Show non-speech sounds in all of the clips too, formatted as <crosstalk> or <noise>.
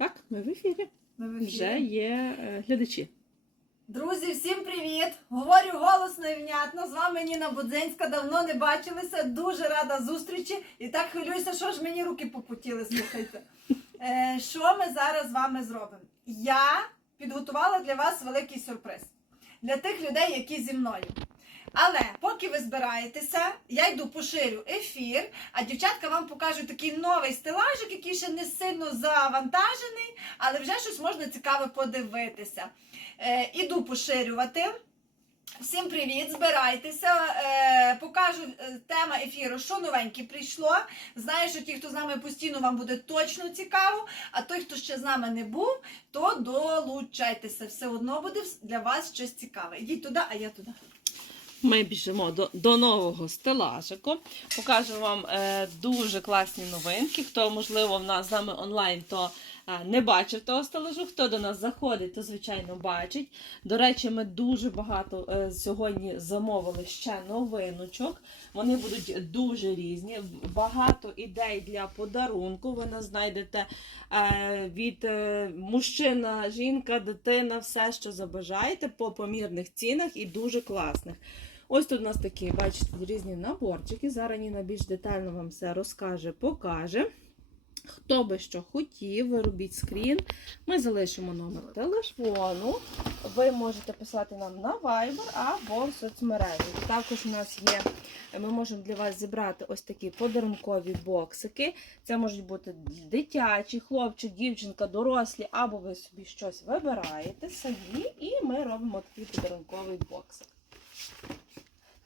Так, ми в ефірі. Ми в ефірі. Вже є е, глядачі. Друзі, всім привіт! Говорю голосно і внятно. З вами Ніна Будзинська. Давно не бачилися. Дуже рада зустрічі. І так хвилююся, що ж мені руки попутіли, слухайте. <laughs> Е, що ми зараз з вами зробимо? Я підготувала для вас великий сюрприз для тих людей, які зі мною. Але поки ви збираєтеся, я йду поширю ефір, а дівчатка вам покажуть такий новий стелажик, який ще не сильно завантажений, але вже щось можна цікаве подивитися. Е, іду поширювати. Всім привіт, збирайтеся. Е, покажу е, тема ефіру, що новеньке прийшло. Знаю, що ті, хто з нами постійно, вам буде точно цікаво. А той, хто ще з нами не був, то долучайтеся. Все одно буде для вас щось цікаве. Ідіть туди, а я туди. Ми біжимо до, до нового стелажику. Покажу вам е, дуже класні новинки. Хто, можливо, в нас з нами онлайн, то е, не бачив того стелажу. Хто до нас заходить, то звичайно бачить. До речі, ми дуже багато е, сьогодні замовили ще новиночок. Вони будуть дуже різні. Багато ідей для подарунку. Ви нас знайдете е, від е, мужчина, жінка, дитина, все, що забажаєте, по помірних цінах і дуже класних. Ось тут у нас такі, бачите, різні наборчики. Зараз Ніна більш детально вам все розкаже, покаже. Хто би що хотів, робіть скрін. Ми залишимо номер телефону. Ви можете писати нам на Viber або в соцмережі. Також у нас є, ми можемо для вас зібрати ось такі подарункові боксики. Це можуть бути дитячі, хлопчик, дівчинка, дорослі, або ви собі щось вибираєте самі, і ми робимо такий подарунковий боксик.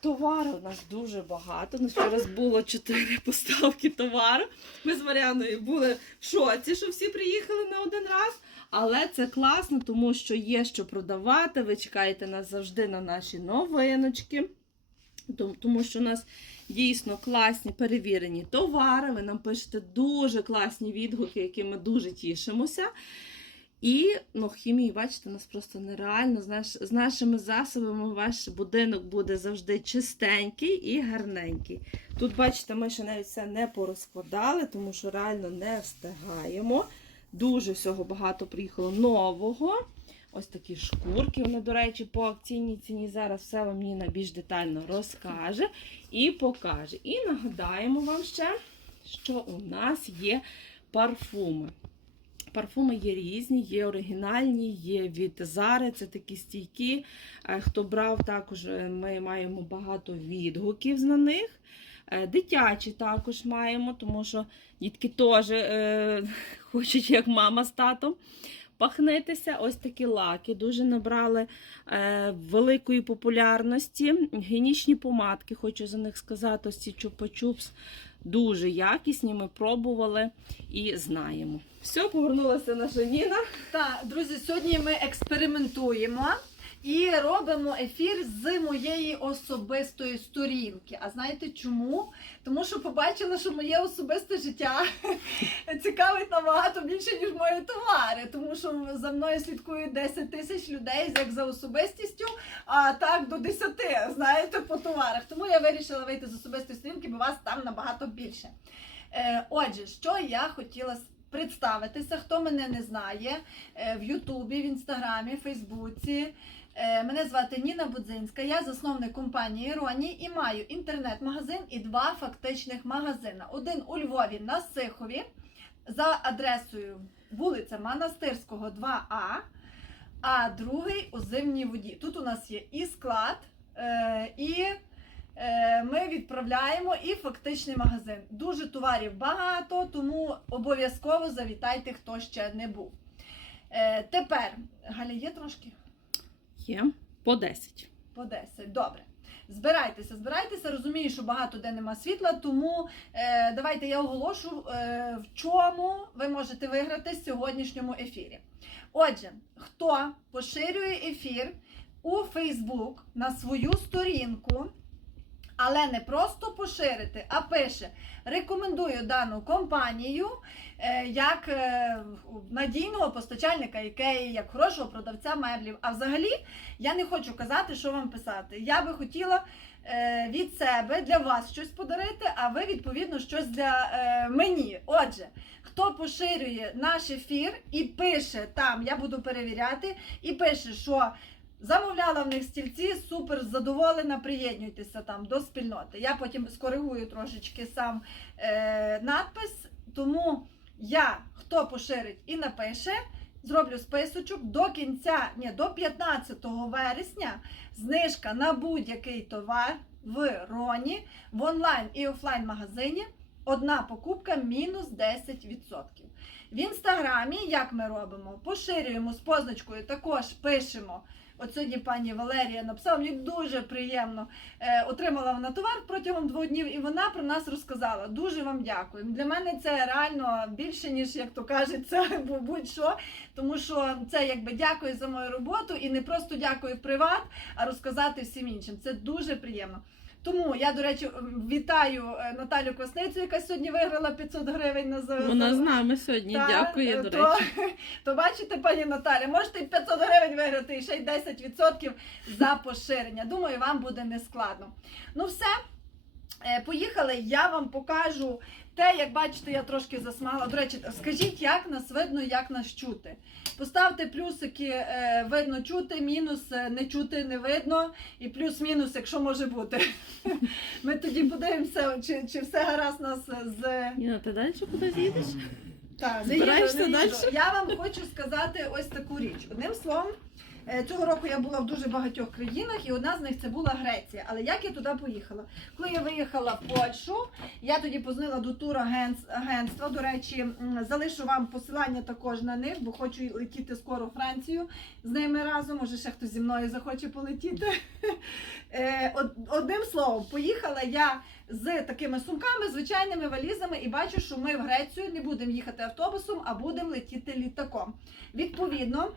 Товару у нас дуже багато. У нас вчора було 4 поставки товару. Ми з Мар'яною були в шоці, що всі приїхали на один раз. Але це класно, тому що є що продавати. Ви чекаєте нас завжди на наші новиночки. Тому що у нас дійсно класні перевірені товари. Ви нам пишете дуже класні відгуки, які ми дуже тішимося. І ну, хімії, бачите, нас просто нереально. З, з нашими засобами ваш будинок буде завжди чистенький і гарненький. Тут, бачите, ми ще навіть все не порозкладали, тому що реально не встигаємо. Дуже всього багато приїхало нового. Ось такі шкурки. Вони, до речі, по акційній ціні зараз все вам Ніна більш детально розкаже і покаже. І нагадаємо вам ще, що у нас є парфуми. Парфуми є різні, є оригінальні, є від Зари, це такі стійкі. Е, Хто брав, також е, ми маємо багато відгуків на них. Е, Дитячі також маємо, тому що дітки теж е, <laughs> хочуть, як мама з татом, пахнитися. Ось такі лаки дуже набрали е, великої популярності. Гінічні помадки, хочу за них сказати, ось ці чупа-чупс. Дуже якісні, ми пробували і знаємо. Все, повернулася наша Ніна. Так, друзі, сьогодні ми експериментуємо і робимо ефір з моєї особистої сторінки. А знаєте чому? Тому що побачила, що моє особисте життя <laughs> цікавить набагато більше, ніж мої товари. Тому що за мною слідкують 10 тисяч людей як за особистістю, а так до 10, знаєте, по товарах. Тому я вирішила вийти з особистої сторінки, бо вас там набагато більше. Е, Отже, що я хотіла представитися, хто мене не знає е, в Ютубі, в Інстаграмі, Фейсбуці. Е, Мене звати Ніна Будзинська, я засновник компанії Роні і маю інтернет-магазин і два фактичних магазини. Один у Львові на Сихові за адресою вулиця Монастирського, 2А, а другий у Зимній воді. Тут у нас є і склад, е, і е, ми відправляємо і фактичний магазин. Дуже товарів багато, тому обов'язково завітайте, хто ще не був. Тепер, Галя, є трошки? Є по 10. По 10. Добре. Збирайтеся, збирайтеся. Розумію, що багато де нема світла, тому е, давайте я оголошу, е, в чому ви можете виграти в сьогоднішньому ефірі. Отже, хто поширює ефір у Фейсбук на свою сторінку, Але не просто поширити, а пише: рекомендую дану компанію е, як е, надійного постачальника ікеї, як хорошого продавця меблів. А взагалі я не хочу казати, що вам писати. Я би хотіла е, від себе для вас щось подарити, а ви відповідно щось для е, мені. Отже, хто поширює наш ефір і пише там, я буду перевіряти, і пише, що. Замовляла в них стільці, супер задоволена, приєднуйтеся там до спільноти. Я потім скоригую трошечки сам е, надпис. Тому я, хто поширить і напише, зроблю списочок до кінця, ні, до 15 вересня знижка на будь-який товар в Роні в онлайн і офлайн магазині. Одна покупка мінус 10%. В інстаграмі, як ми робимо, поширюємо з позначкою, також пишемо. От сьогодні пані Валерія написала, мені дуже приємно. Е, отримала вона товар протягом двох днів, і вона про нас розказала. Дуже вам дякую. Для мене це реально більше, ніж як то кажеться, <laughs> бо будь-що. Тому що це якби дякую за мою роботу і не просто дякую в приват, а розказати всім іншим. Це дуже приємно. Тому я, до речі, вітаю е, Наталю Косницю, яка сьогодні виграла 500 гривень на за- Вона з нами сьогодні. та, Дякую, е, до то, речі. <laughs> То бачите, пані Наталя, можете і 500 гривень виграти і ще й 10% за поширення. Думаю, вам буде нескладно. Ну все, поїхали. Я вам покажу те, як бачите, я трошки засмала. До речі, скажіть, як нас видно, як нас чути. Поставте плюсики, е, видно чути, мінус е, не чути, не видно, і плюс-мінус, якщо може бути. <laughs> Ми тоді подивимося, чи, чи все гаразд нас з. Ніна, ти далі кудись їдеш? Так, не їду, не їду. Я вам хочу сказати ось таку річ. Одним словом, е, цього року я була в дуже багатьох країнах, і одна з них це була Греція. Але як я туди поїхала? Коли я виїхала в Польщу, я тоді познала до турагентства. До речі, залишу вам посилання також на них, бо хочу летіти скоро в Францію з ними разом. Може, ще хтось зі мною захоче полетіти. <laughs> Е, Одним словом, поїхала я з такими сумками, звичайними валізами, і бачу, що ми в Грецію не будемо їхати автобусом, а будемо летіти літаком. Відповідно.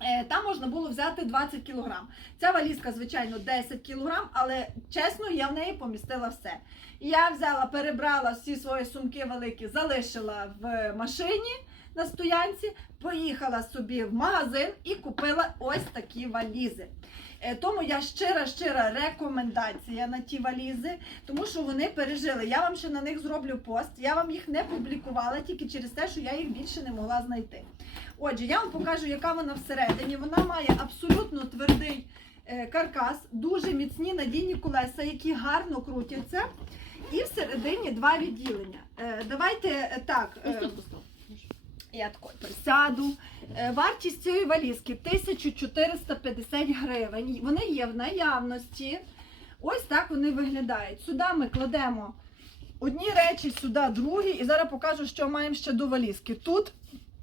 Е, Там можна було взяти 20 кілограм. Ця валізка, звичайно, 10 кілограм, але чесно, я в неї помістила все. Я взяла, перебрала всі свої сумки великі, залишила в машині на стоянці, поїхала собі в магазин і купила ось такі валізи. Е, Тому я щира, щира рекомендація на ті валізи, тому що вони пережили. Я вам ще на них зроблю пост. Я вам їх не публікувала тільки через те, що я їх більше не могла знайти. Отже, я вам покажу, яка вона всередині. Вона має абсолютно твердий е, каркас, дуже міцні надійні колеса, які гарно крутяться. І всередині два відділення. Е, Давайте так. Ось тут. Я тако присяду. Е, Вартість цієї валізки 1450 гривень. Вони є в наявності. Ось так вони виглядають. Сюди ми кладемо одні речі, сюди другі. І зараз покажу, що маємо ще до валізки. Тут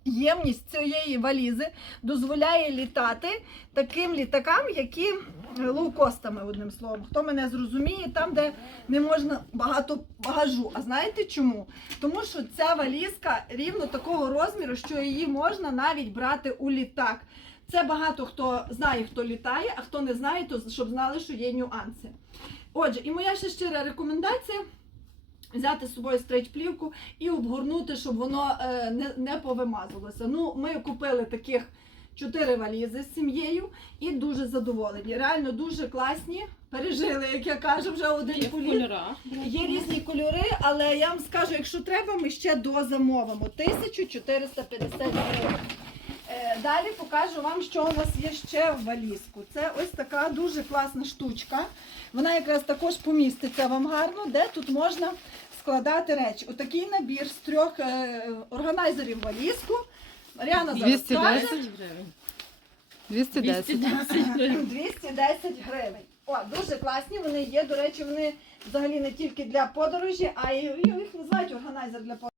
ємність цієї валізи дозволяє літати таким літакам, які лоукостами, одним словом. Хто мене зрозуміє, там, де не можна багато багажу. А знаєте чому? Тому що ця валізка рівно такого розміру, що її можна навіть брати у літак. Це багато хто знає, хто літає, а хто не знає, то щоб знали, що є нюанси. Отже, і моя ще щира рекомендація. Взяти з собою стрейч-плівку і обгорнути, щоб воно е, не, не повимазувалося. Ну, ми купили таких чотири валізи з сім'єю і дуже задоволені. Реально дуже класні. Пережили, як я кажу, вже один Є політ. Є різні кольори, але я вам скажу, якщо треба, ми ще дозамовимо. 1450 гривень. Е, Далі покажу вам, що у нас є ще в валізку. Це ось така дуже класна штучка. Вона якраз також поміститься вам гарно, де тут можна складати речі. Отакий набір з трьох е, органайзерів валізку. Мар'яна зараз 210. скаже. 10 гривень. 210. 210 гривень. 210 гривень. О, дуже класні вони є. До речі, вони взагалі не тільки для подорожі, а й їх називають органайзер для подорожі.